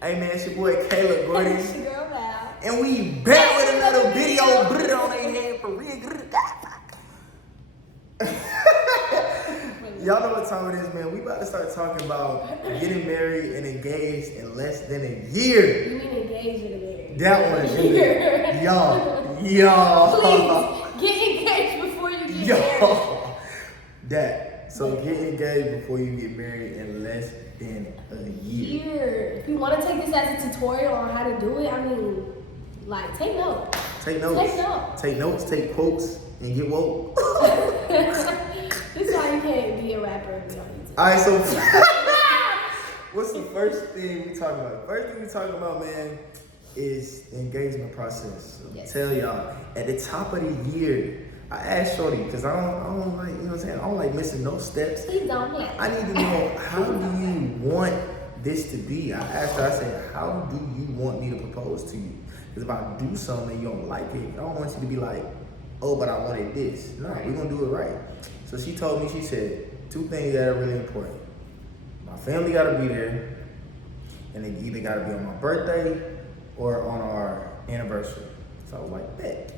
Hey man, it's your boy Caleb Gordon. It's your girl Val. And we back with another video. Put on their head for real. Y'all know what time it is, man. We about to start talking about getting married and engaged in less than a year. You mean engaged and married? That one, y'all. Please, get engaged before you get married. That. So get engaged before you get married in less than a year. If you want to take this as a tutorial on how to do it, I mean, like, take notes. Take notes, take quotes, and get woke. This is why you can't be a rapper and be on YouTube. Alright, so what's the first thing we talking about? First thing we talking about, man, is the engagement process. So Yes. Tell y'all, at the top of the year, I asked Shorty, because I don't like, you know what I'm saying? I don't like missing no steps. Please don't play. I need to know, how do you want this to be? I asked her, I said, how do you want me to propose to you? Because if I do something and you don't like it, I don't want you to be like, oh, but I wanted this. No, we're going to do it right. So she told me, she said, two things that are really important. My family got to be there, and they either got to be on my birthday or on our anniversary. So I was like, bet.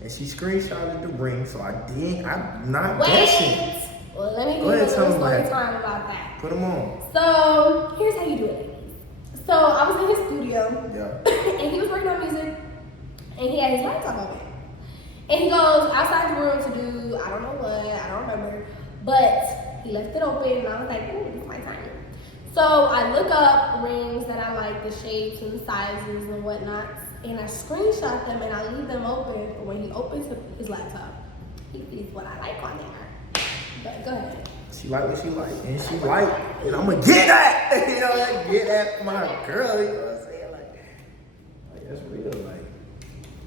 And she screenshotted the ring, so I'm not guessing. Well, let me give Go you a ahead, tell little me story what time about that. Put them on. So, here's how you do it. So, I was in his studio, Yeah. and he was working on music, and he had his laptop open. And he goes outside the room to do, I don't know what, I don't remember, but he left it open, and I was like, ooh, this is my time. So, I look up rings that I like, the shapes and the sizes and whatnot, and I screenshot them and I leave them open for when he opens his laptop. He sees what I like on there. But go ahead. She like what she like, and she like, and I'm gonna get that, you know, like, get that from my girl, you know what I'm saying? Like that's real, like,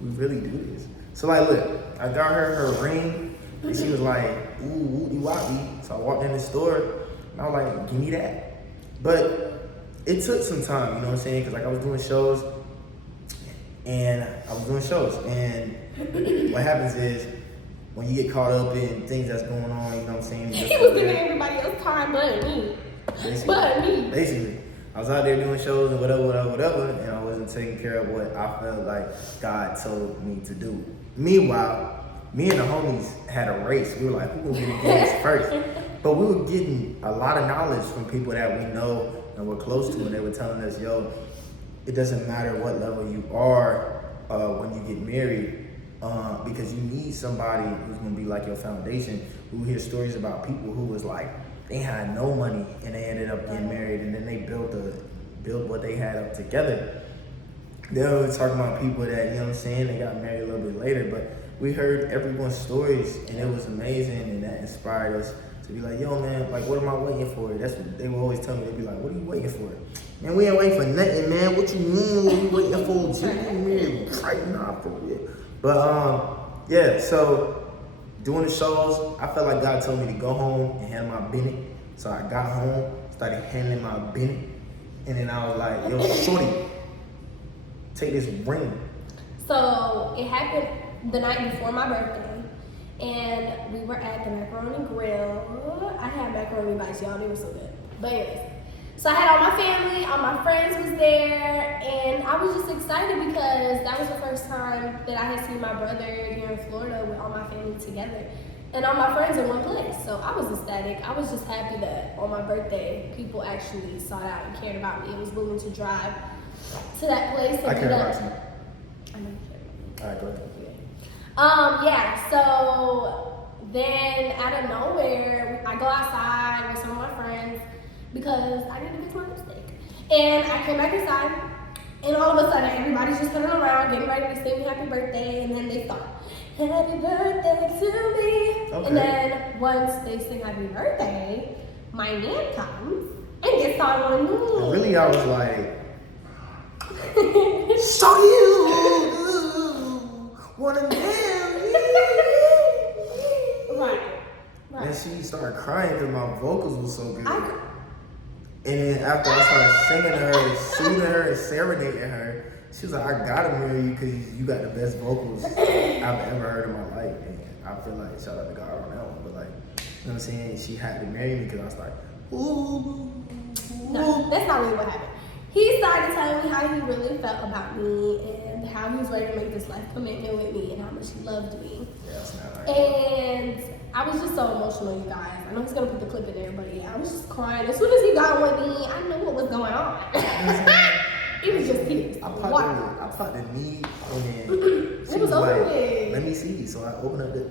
we really do this. So like, look, I got her ring, and she was like, ooh, woody woppy. So I walked in the store, and I was like, give me that. But it took some time, you know what I'm saying? Because like I was doing shows, and what happens is, when you get caught up in things that's going on, you know what I'm saying? He was giving everybody else time but me. Basically, I was out there doing shows and whatever, and I wasn't taking care of what I felt like God told me to do. Meanwhile, me and the homies had a race. We were like, who gonna get engaged first? But we were getting a lot of knowledge from people that we know and we're close to, and they were telling us, yo, it doesn't matter what level you are when you get married. Because you need somebody who's gonna be like your foundation. We hear stories about people who was like, they had no money and they ended up getting married, and then they built what they had up together. They were talking about people that, you know what I'm saying, they got married a little bit later, but we heard everyone's stories, and it was amazing, and that inspired us to be like, yo man, like, what am I waiting for? That's what they would always tell me. They'd be like, what are you waiting for? Man, we ain't waiting for nothing, man. What you mean? What we waiting for? Getting married right now, for real. But yeah, so doing the shows, I felt like God told me to go home and handle my business. So I got home, started handling my business, and then I was like, yo, shorty, take this ring. So it happened the night before my birthday, and we were at the Macaroni Grill. I had macaroni bites, y'all, they were so good. But anyways, so I had all my family, all my friends was there, and I was just excited because that was the first time that I had seen my brother here in Florida with all my family together and all my friends in one place. So I was ecstatic. I was just happy that on my birthday, people actually sought out and cared about me and was willing to drive to that place. And I care about you. I know you care. All right, go ahead. Yeah, so then out of nowhere, I go outside with some of my friends because I need to fix my lipstick. And I came back inside, and all of a sudden, everybody's just turning around, getting ready to sing me happy birthday, and then they start, happy birthday to me. Okay. And then once they sing happy birthday, my man comes and gets on me. And really, I was like, so you wanna marry? Right. And she started crying because my vocals were so good. And then after I started singing to her, soothing her, and serenading her, she was like, I gotta marry you because you got the best vocals I've ever heard in my life. And I feel like, shout out to God on that one, but like, you know what I'm saying? She had to marry me because I was like, ooh. No, that's not really what happened. he started telling me how he really felt about me and how he was ready to make this life commitment with me and how much he loved me. Yeah, that's not right. And I was just so emotional, you guys. I know he's gonna put the clip in there, but yeah, I was just crying. As soon as he got with me, I knew what was going on. It was just tears. I popped the knee and then It was over with. let me see. So I opened up the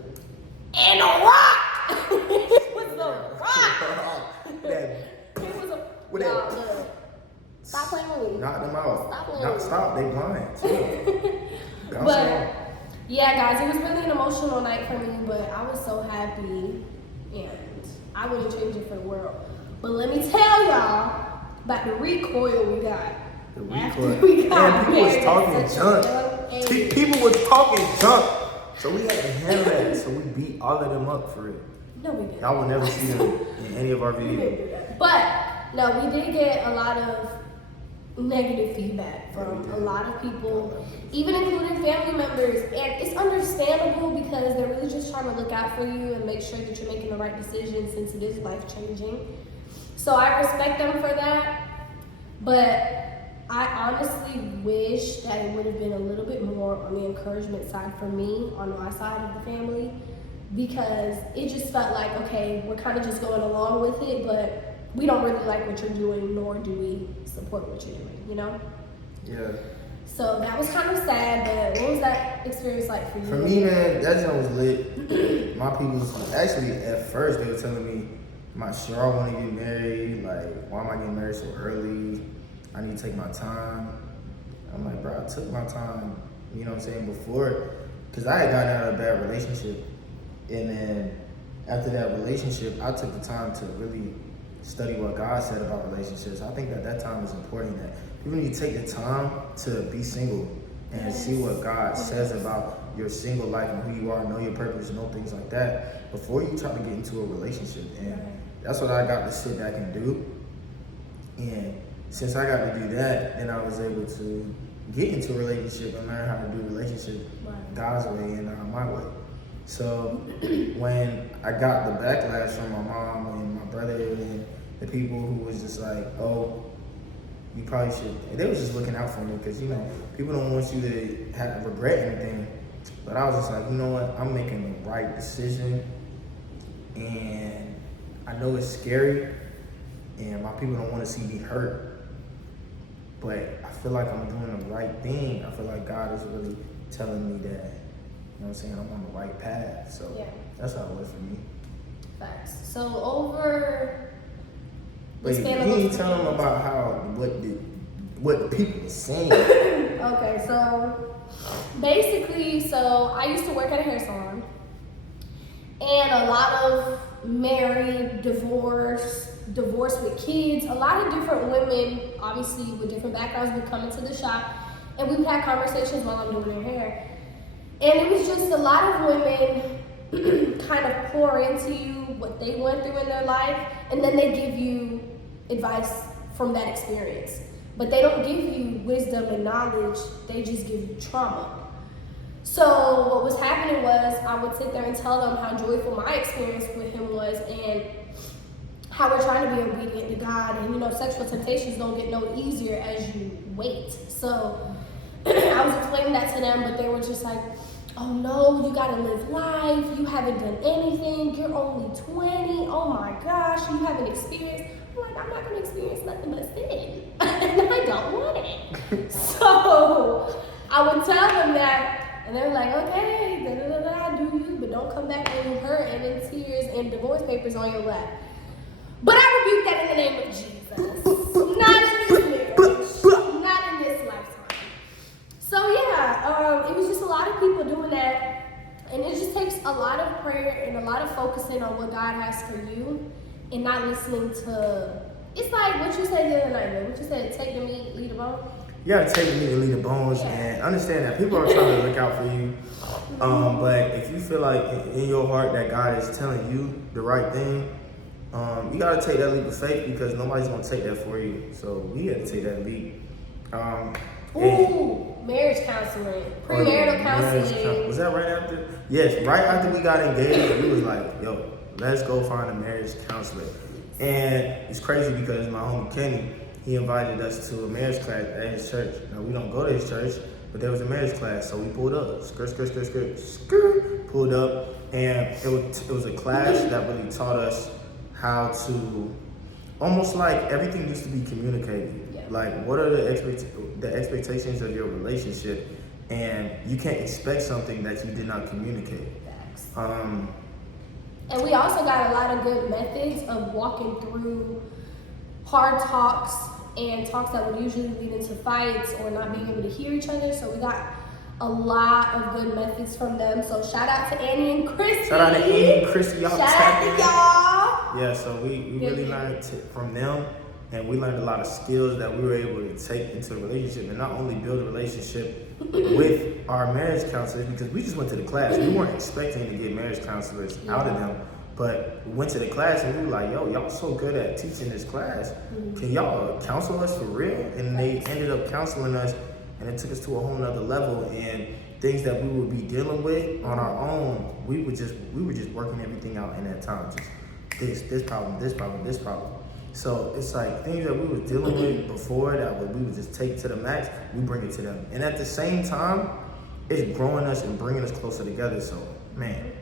And a rock! It was a rock! that It was a What that- Nah, look. Stop playing with me. knocked them out. Stop playing Not with me. stop, they blind. Chill. Bounce But along. yeah, guys, it was really an emotional night for me, but I was so happy and I wouldn't change it for the world. But let me tell y'all about the recoil we got. The After recoil. we got Man, people was married talking at such a junk. young age. People was talking junk. So we had to handle that. So we beat all of them up for it. No, we didn't. Y'all will never see them in any of our We didn't videos. do that. But no, we did get a lot of negative feedback from a lot of people, even including family members. And it's understandable because they're really just trying to look out for you and make sure that you're making the right decision since it is life changing. So I respect them for that. But I honestly wish that it would have been a little bit more on the encouragement side for me, on my side of the family, because it just felt like, okay, we're kind of just going along with it, but we don't really like what you're doing, nor do we support what you're doing, you know? Yeah. So that was kind of sad, but what was that experience like for you? For me, man, that joint was lit. My people was actually at first they were telling me, "I'm not sure I want to get married. Like, why am I getting married so early? I need to take my time." I'm like, bro, I took my time. You know what I'm saying? Before, because I had gotten out of a bad relationship, and then after that relationship, I took the time to really study what God said about relationships. I think that time is important. That people need to take the time to be single and see what God says about your single life and who you are, know your purpose, know things like that before you try to get into a relationship. And that's what I got to sit back and do. And since I got to do that, then I was able to get into a relationship and learn how to do relationship God's way and not my way. So when I got the backlash from my mom and my brother and the people who was just like, "Oh, you probably should," they was just looking out for me because, you know, people don't want you to have to regret anything. But I was just like, you know what, I'm making the right decision, and I know it's scary, and my people don't want to see me hurt, but I feel like I'm doing the right thing. I feel like God is really telling me that, you know what I'm saying, I'm on the right path. So Yeah. that's how it was for me. Facts. So over But the you span of ain't those- tell them about what the people were saying. Okay, so basically, I used to work at a hair salon, and a lot of married, divorced with kids, a lot of different women, obviously with different backgrounds, would come into the shop, and we would have conversations while I'm doing their hair. And it was just a lot of women kind of pour into you what they went through in their life, and then they give you advice from that experience. But they don't give you wisdom and knowledge, they just give you trauma. So what was happening was I would sit there and tell them how joyful my experience with him was and how we're trying to be obedient to God. And you know, sexual temptations don't get no easier as you wait. So I was explaining that to them, but they were just like, "Oh no, you gotta live life. You haven't done anything. You're only 20. Oh my gosh, you haven't experienced." I'm like, I'm not gonna experience nothing but sin. And I don't want it. So I would tell them that, and they're like, "Okay, do you, but don't come back when you hurt and in tears and divorce papers on your lap." But I rebuke that in the name of Jesus. Not in this marriage. Not in this lifetime. So yeah, it was just a lot of people doing that, and it just takes a lot of prayer and a lot of focusing on what God has for you, and not listening to. It's like what you said the other night, man. What you said, take the meat, leave the bone. You gotta take the meat and leave the bones, and understand that people are trying to look out for you. But if you feel like in your heart that God is telling you the right thing, you gotta take that leap of faith because nobody's gonna take that for you. So we had to take that leap. Ooh, marriage counseling, premarital counseling. Was that right after? Yes, right after we got engaged, we was like, "Yo, let's go find a marriage counselor." And it's crazy because my homie Kenny, he invited us to a marriage class at his church. Now, we don't go to his church, but there was a marriage class, so we pulled up. Pulled up, and it was a class that really taught us how to, almost like everything used to be communicated. Yeah. Like, what are the expectations of your relationship? And you can't expect something that you did not communicate. Facts. Um, And we also got a lot of good methods of walking through hard talks and talks that would usually lead into fights or not being able to hear each other. So we got a lot of good methods from them. So shout out to Annie and Chrissy. Shout out to Annie and Chrissy. Y'all Shout out tapping to in. y'all. Yeah, so we really learned from them, and we learned a lot of skills that we were able to take into a relationship, and not only build a relationship with our marriage counselors, because we just went to the class. We weren't expecting to get marriage counselors out of them, but we went to the class and we were like, yo, y'all so good at teaching this class. Can y'all counsel us for real? And they ended up counseling us, and it took us to a whole nother level. And things that we would be dealing with on our own, we were just working everything out in that time. Just this problem. So it's like things that we were dealing with before that we would just take to the max, we bring it to them. And at the same time, it's growing us and bringing us closer together. So man,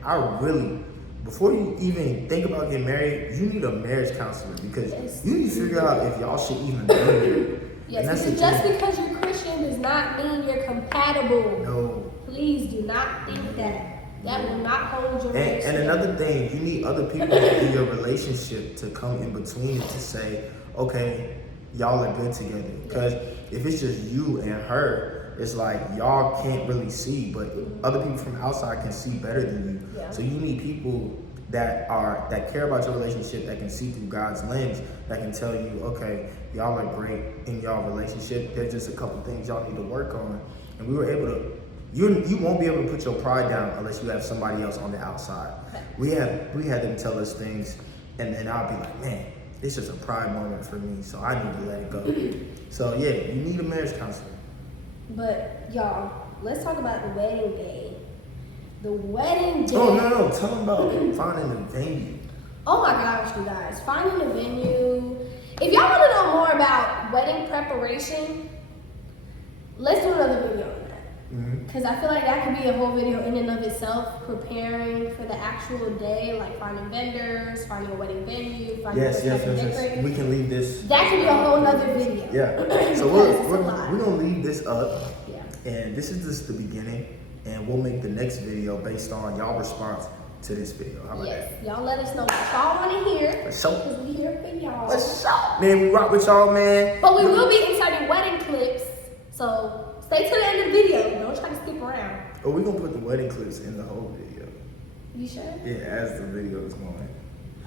before you even think about getting married, you need a marriage counselor, because you need to figure out if y'all should even be married. Yes, because just because you're Christian does not mean you're compatible. No. Please do not think that. That will not hold your relationship. And another thing, you need other people in your relationship to come in between to say, okay, y'all are good together. Because if it's just you and her, it's like y'all can't really see, but other people from outside can see better than you. Yeah. So you need people that care about your relationship, that can see through God's lens, that can tell you, okay, y'all are great in y'all relationship. There's just a couple things y'all need to work on. And we were able to. You won't be able to put your pride down unless you have somebody else on the outside. We had them tell us things, and then I'll be like, man, it's just a pride moment for me, so I need to let it go. So yeah, you need a marriage counselor. But y'all, let's talk about the wedding day. The wedding day. Oh no, tell them about finding a venue. Oh my gosh, you guys, finding a venue. If y'all want to know more about wedding preparation, let's do another video on that. Because I feel like that could be a whole video in and of itself, preparing for the actual day, like finding vendors, finding a wedding venue, finding Yes. decorators. We can leave this. That could be a whole nother video. Yeah. So we're gonna leave this up. Yeah. And this is just the beginning, and we'll make the next video based on y'all response to this video. How about that? Y'all let us know what y'all want to hear. Let's show. Because we here for y'all. Let's show. Man, we rock with y'all, man. But we will be inserting wedding clips, so stay to the end of the video. Don't try to skip around. Oh, we're gonna put the wedding clips in the whole video. You sure? Yeah, as the video is going.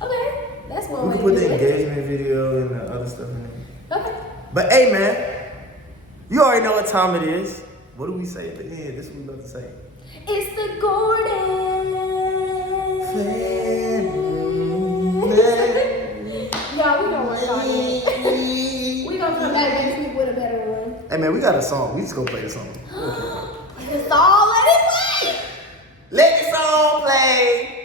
Okay, that's one We way can put to the do it. engagement video and the other stuff in there. Okay. But hey, man, you already know what time it is. What do we say at the end? This is what we about to say. It's the Gordon. Y'all, we gonna work on it. We gonna come back next week with a better one. Hey, man, we got a song. We just gonna play the song. It's all let it play. Let the song play.